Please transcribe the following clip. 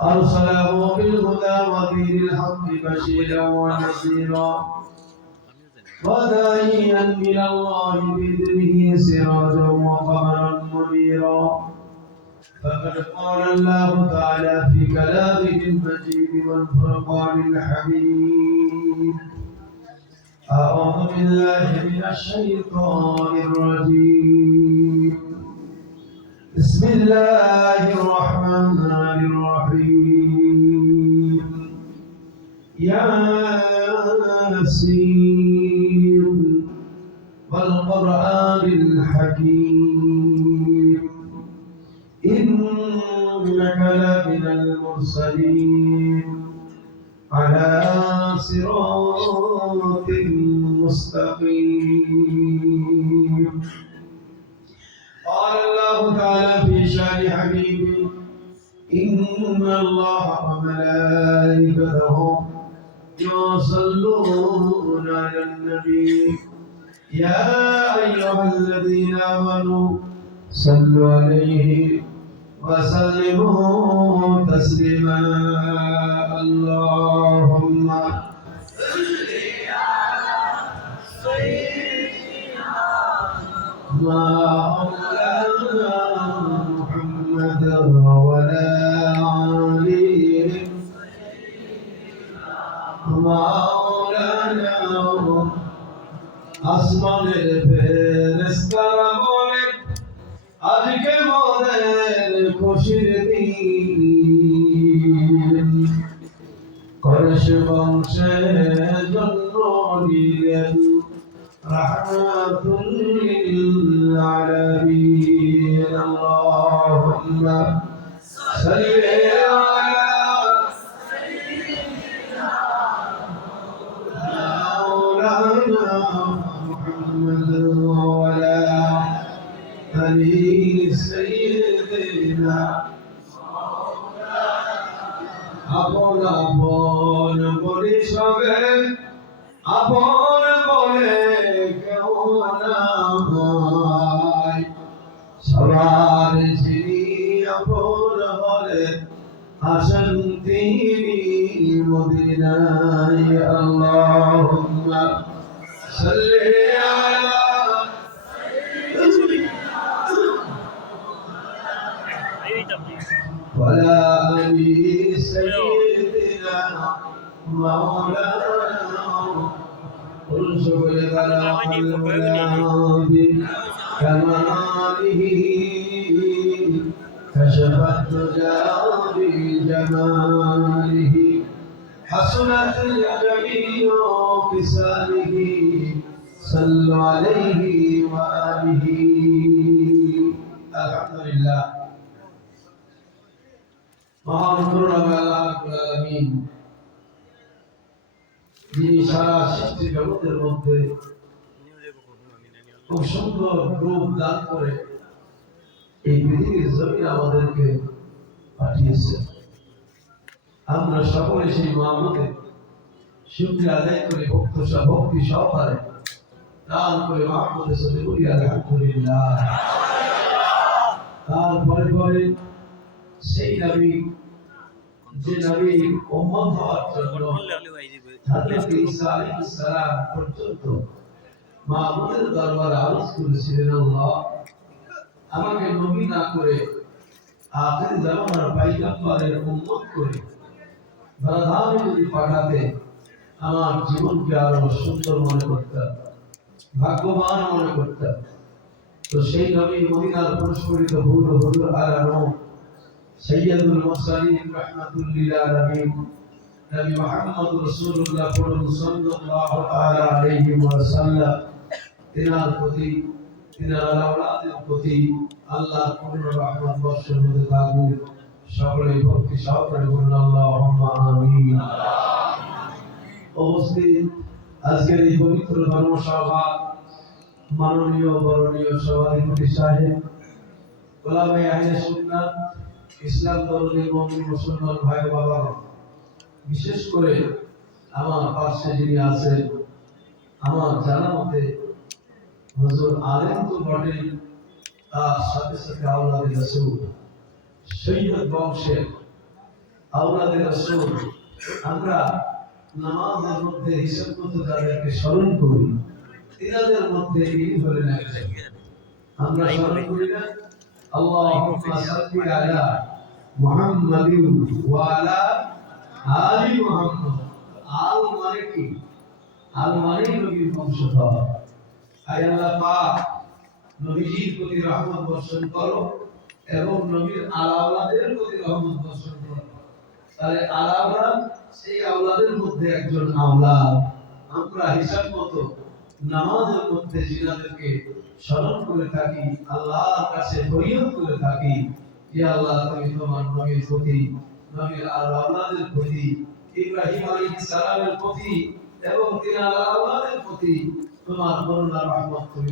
أرسله بالهدى ودين الحق بشيرا ونذيرا وداعيا إلى الله بإذنه سراجا وقمرا منيرا. فقد قال الله تعالى في كلامه المجيد والفرقان الحميد: أعوذ بالله من الشيطان الرجيم. بسم الله الرحمن الرحيم. ياسين والقرآن الحكيم إنك لمن المرسلين على صراط مستقيم. قال الله تعالى في شان حبيبه: إن الله وملائكته يصلون على النبي يا أيها الذين آمنوا صلوا عليه وسلموا تسليما. اللهم صل على سيدنا مولانا محمد وعلى آله مولانا। আসমানের ফেরেশতারা বলে আজকে মোদের খুশির দিন। কুরাইশ বংশের জন্ম নিলেন রাহমাতুল লিল আলামিন। আল্লাহুম্মা সাল্লি আলা সাইয়্যিদিনা মাওলানা মুহাম্মদ ওয়া আলা আলি সাইয়্যিদিনা আপন আপন বলি সবে আপন বলে কেউ নাই। সবার যিনি আপন বলে আসেন তিনি মদিনায়। আল্লাহুম্মা সাল্লি আলা وعلى آل سيدنا مولانا انصر لنا بكماله كشف الدجى بجماله حسنت الجميع بساله صلوا عليه وآله. الحمد لله। যিনি সারা সৃষ্টি জগতের মধ্যে খুব সুন্দর রূপ দান করে এই পৃথিবীর জমিনে আমাদেরকে পাঠিয়েছেন। আমরা সকলে সেই মাহবুবের শুকরিয়া আদায় করে ভক্তি সহকারে দান করে মাহবুবের সাথে বলি আলহামদুলিল্লাহ। তারপরে পরে সেই নবী যে নবী উম্মত হওয়ার জন্য হযরত ঈসা আলাইহিস সালাম পর্যন্ত মাহবুবের দরবারে আরজ করেছিলেন, আল্লাহ আমাকে নবী না করে আখির জামানার পয়গম্বরের উম্মত করে বারাধামে যদি পাঠাতে আমার জীবনকে আরো সুন্দর মনে করতাম, ভাগ্যবান মনে করতাম। তো সেই নবী মদিনার পুরস্কৃত হুজুর আলানো সৈয়দুল মুরসালিন রাহমাতুল লিল আলামিন নবী মুহাম্মদ রাসূলুল্লাহ সাল্লাল্লাহু তাআলা আলাইহি ওয়াসাল্লাম তিনার প্রতি তিনার আওলাদের প্রতি আল্লাহর পূর্ণ রহমত বর্ষণ হতে থাকুক। সকলে ভক্তি সহকারে বলুন আল্লাহুম্মা আমিন। উপস্থিত আজকের এই পবিত্র ধর্মসভা মাননীয় বরণীয় সভাধিপতি সাহেব, গোলামে আহলে সুন্নাত ইসলাম দরদি মুমিন মুসলমান ভাই বাবা, বিশেষ করে আমার পাশে যিনি আছেন আমার জানা মতে হুজুর আলেম তো বটেন, তার সাথে সাথে আওলাদে রাসূল সৈয়দ বংশের আওলাদে রাসূল আমরা নামাজের মধ্যে হিসাব মতো যাদেরকে স্মরণ করি তিনাদের মধ্যে ইনি হলেন একজন। আমরা স্মরণ করি না আল্লাহুম্মা সাল্লি আলা মুহাম্মাদিন ওয়া আলা আলি মুহাম্মাদ। আল মানে কি? আল মানে নবীর বংশধর। আয় আল্লাহ পাক নবীজির প্রতি রহমত বর্ষণ করো এবং নবীর আওলাদের প্রতি রহমত বর্ষণ করো। তাহলে আওলাদ সেই আওলাদের মধ্যে একজন আওলাদ। আমরা হিসাব মতো নামাজের মধ্যে জিনাদেরকে স্মরণ করে থাকি, আল্লাহর কাছে ফরিয়াদ করে থাকি, ইয়া আল্লাহ তুমি তোমার নবীর প্রতি, নবীর আওলাদের প্রতি, ইব্রাহিম আলাইহিস সালামের প্রতি এবং তিনার আওলাদের প্রতি তোমার করুণা রহমত তুমি